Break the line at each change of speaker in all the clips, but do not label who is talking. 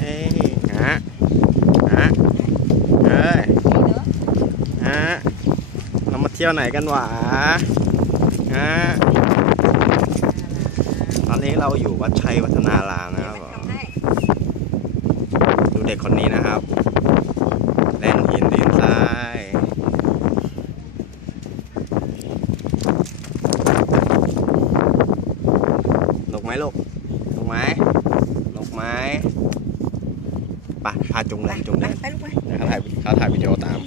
เฮ้ยฮะฮะเอ้ยฮะเรามาเที่ยวไหนกันวะฮะตอนนี้เราอยู่วัดชัยวัฒนารามนะครับผมดูเด็กคนนี้นะครับเล่นหินดินทรายลงไหมลูกลง ไหมลงไหมไปพาจุงเลยจุงเลย
ไปลูกไป
เดี๋ยวเขาถ่ายเขาถ่ายวิดีโอตาม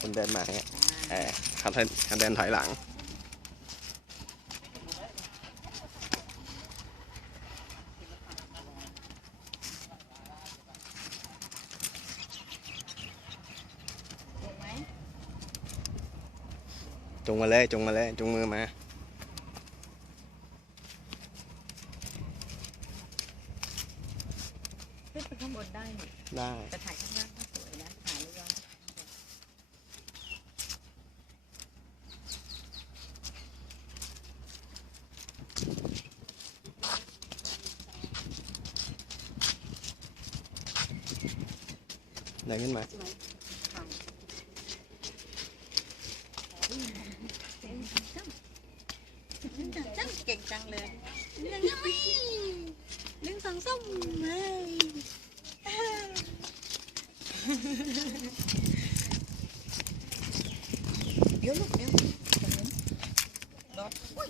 คนเดินมาเนี่ยเออเขาเดินเขาเดินถอยหลัง จงมาเลยจงมาเลยจงมือมา
ขึ้นไปข้างบนได้นี่
ได้
แต่ถ่ายข้างล่างก็สวยนะถ่ายแล้วย้อน
เดินขึ้นมา
ถ่ายจังเก่งจังเลยหนึ่งหนึ่งสองสามเลย เดี๋ยวลูกเดี๋ยวรถอุ้ย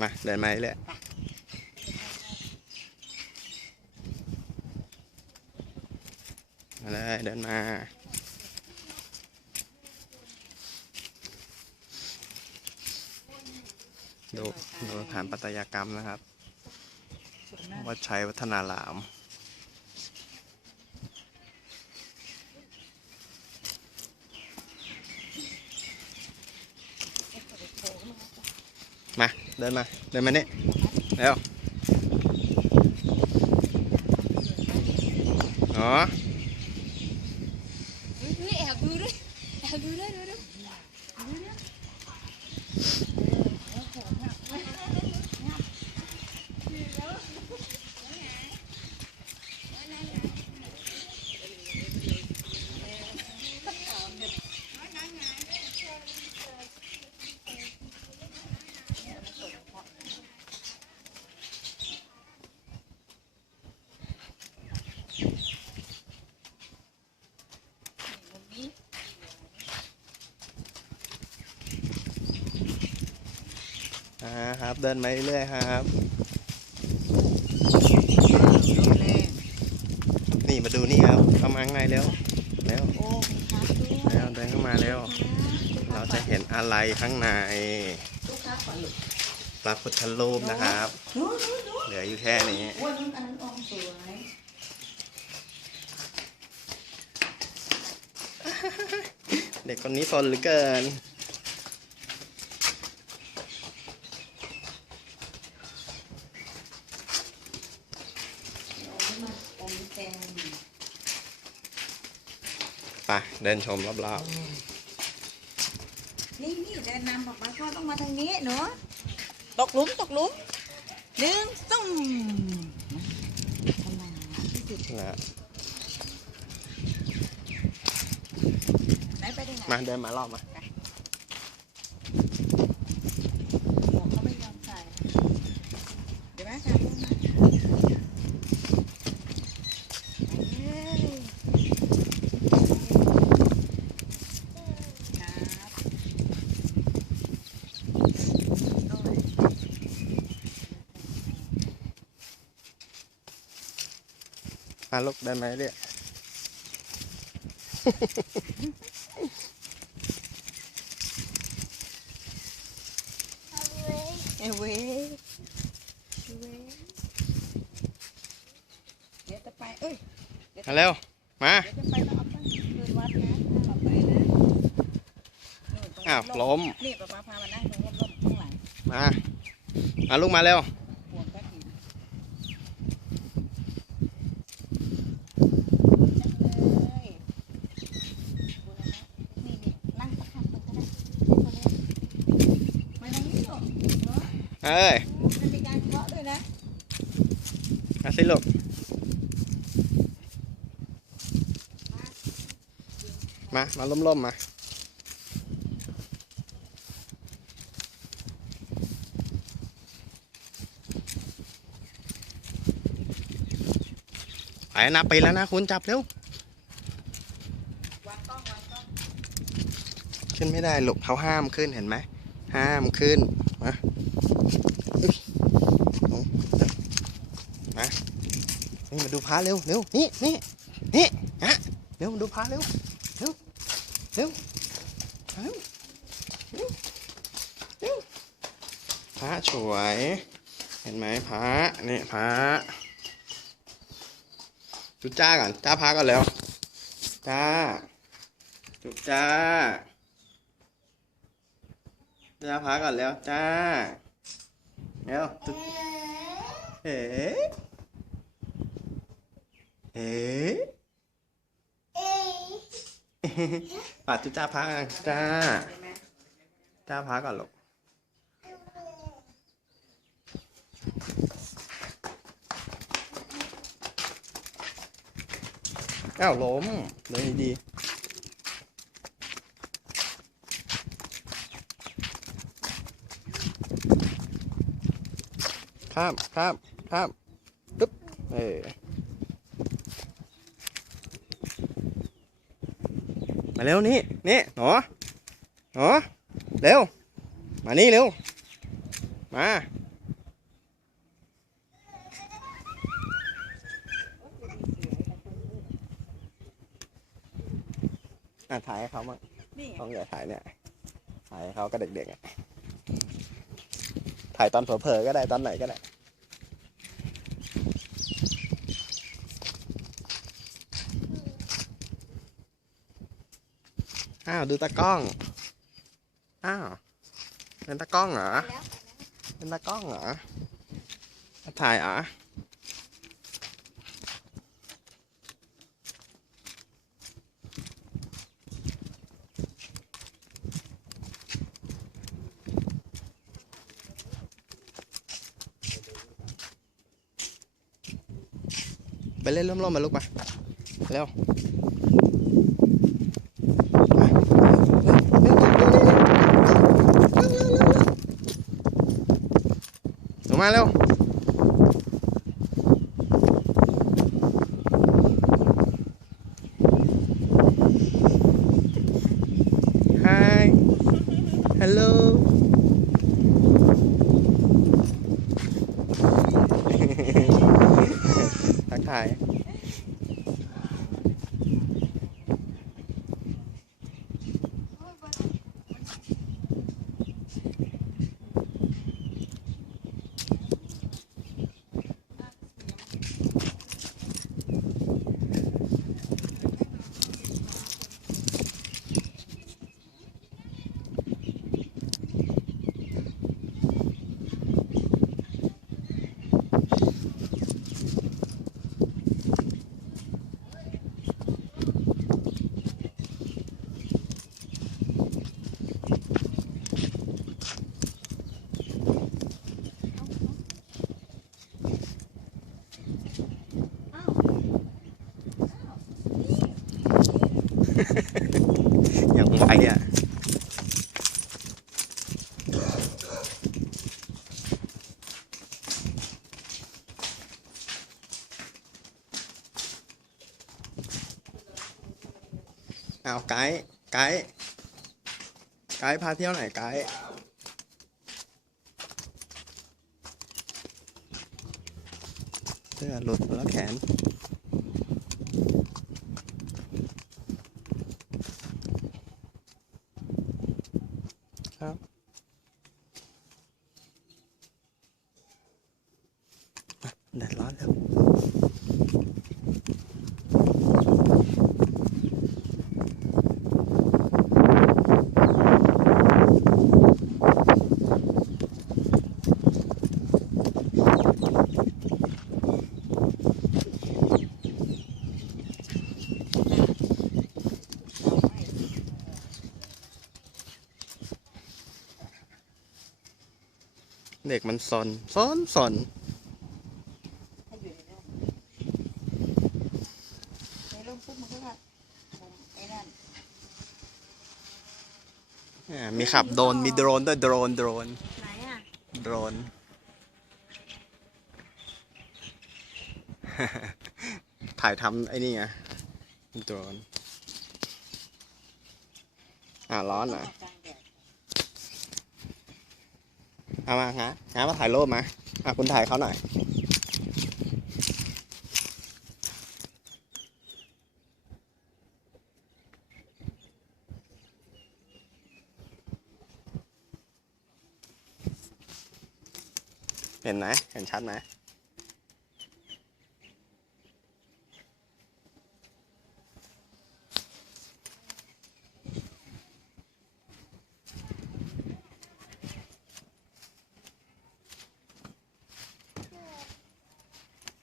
มาเดูดูสถานปัตยกรรมนะครับ
วั
ดชัยวัฒนาราม มา เดินมา เดินมานี่เร็วอ๋อ
แอบดูด้วยแอบดูด้วยดูด้วย
อ่าครับ เดินมาเรื่อยๆครับ นี่มาดูนี่ครับเข้ามาข้างในเร็วเร็ว
โอ้ว
เดินเข้ามาเร็วเราจะเห็นอะไรข้างใน
ลูกค้า
พระพุทธรูปนะครับ เหลืออยู่แค่นี้เด็กคนนี้สนเหลือเกิน
องค์แจง
ไป เดินชมรอบ
นี่นี่เดินนำบอกมาพ่อต้องมาทางนี้หนูตกหลุมตกหลุมหนึ่งสองทำไมที่สุด
ๆนะ
ไหนไปได้ไหน
มาเดินมารอบมาา
ลกได้ไหมเนี่
ย
เอเวเวเดี๋ยวจะไป เอ้ยเมา
เร็ว มา
องเอาตั้นี่ตัา
วล้ม
นี่ป๊าพามานั่งตรงร่มๆข้างหลัง
มา มาลูกมาเร็ว
เอ้
ย
มันมีการเคาะด้วยนะ
มาสิลูกมา มาล้มๆมา ไปนะไปแล้วนะคุณจับเร็ว
วางกล้องวางกล้อง
ขึ้นไม่ได้ลูกเขาห้ามขึ้นเห็นไหม ห้ามขึ้น มาอึ๊บลงมานี่มา ดูพระเร็วเร็วนี่นี่นี่ฮะเร็วมาดูพระเร็วเร็วเร็วเร็วเร็วเร็วพระสวย เห็นไหมพระนี่พระจุจ้าก่อนจ้าพระก่อนเร็วจ้าจุจ้าจ้าพักก่อนแล้วจ้าเร็วตึ๊ดเอ๋ เอ๋ปัดจุจ้าพักกันจ้า จ้าพักก่อนลูกอ้าวล้มเลยดีข้ามข้ามข้ามปึ๊บเออ มาเร็วนี่นี่หนอหนอเร็ว มานี่เร็ว มาอะถ่ายให้เขาบ้าง
นี่ไง
ต้องอย่าถ่ายเนี่ย ถ่ายให้เขาก็เด็กๆอะถ่ายตอนเผลอๆก็ได้ตอนไหนก็ได้ อ้าวดูตากล้อง อ้าวเป็นตากล้องเหรอ เป็นตากล้องเหรอ ถ่ายเหรอไปเล่นร่มๆมาลูกมาเร็ว มาเร็วฮายฮัลโหล ทักทาย
อ้าว
อย่างไวอะ เอาไกด์ไกด์ไกด์พาเที่ยวไหนไกด์เสื้อหลุดแล้วแขน ครับอะแดดร้อนแล้ว เด็กมันซนซนซน
ให้อยู่ในร่มในร่มปุ๊บมันก็แบบไอ้นั่น
อ่ามีขับโดรนมีโดรนด้วยโดรนโดรน
ไหนอะ
โดรนถ่ายทำไอ้นี่ไงโดรนอ่าร้อนเหรอะ
กลางแดด
เอามาฮะงะมาถ่ายรูปมาอะคุณถ่ายเขาหน่อยเห็นไหมเห็นชัดไหม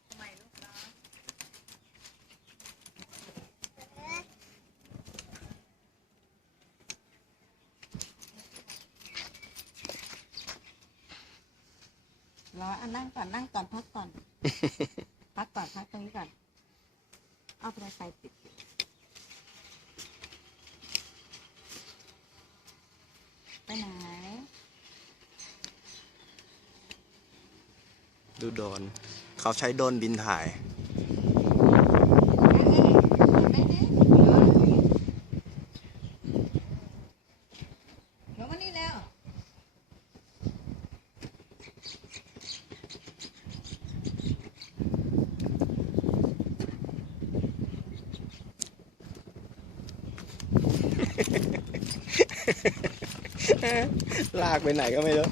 ทำไมลูกร้อน รออะนั่งก่อนนั่งก่อนพักก่อน พักก่อนพักตรงนี้ก่อน เอาไปใส่ติดไปไหน
ดูโดรนเขาใช้โดรนบินถ่าย
เดี๋ยวมานี่แล้ว
ลากไปไหนก็ไม่รู้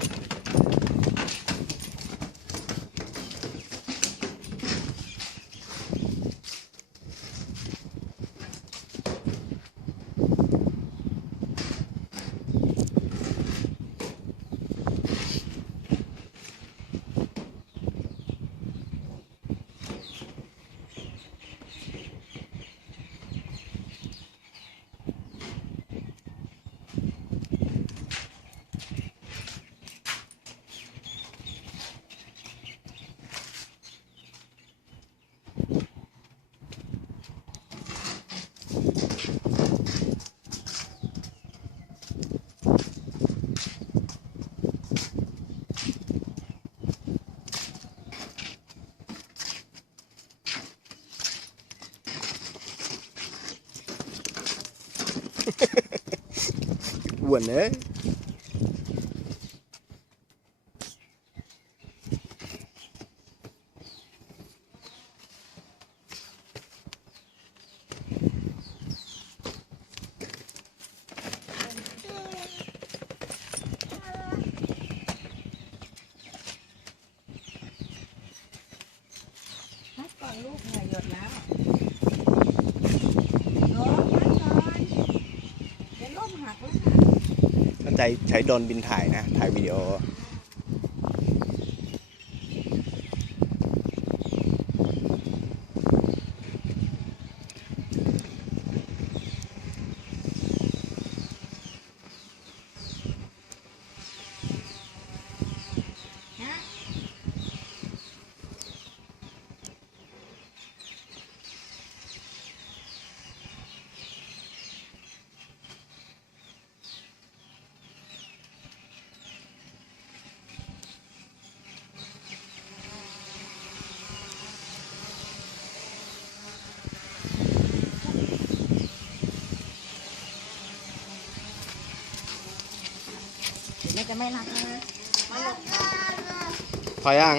อ้วนเลย
พักก่อนลูกเหนื่อยหยดแล้วโน้พักก่อนเดี๋ยวล่มหักแล้วค่ะ
เข้า ใจใช้โดรนบินถ่ายนะ ถ่ายวิดีโอ
ไม่รักนะมาหลบ
พอยัง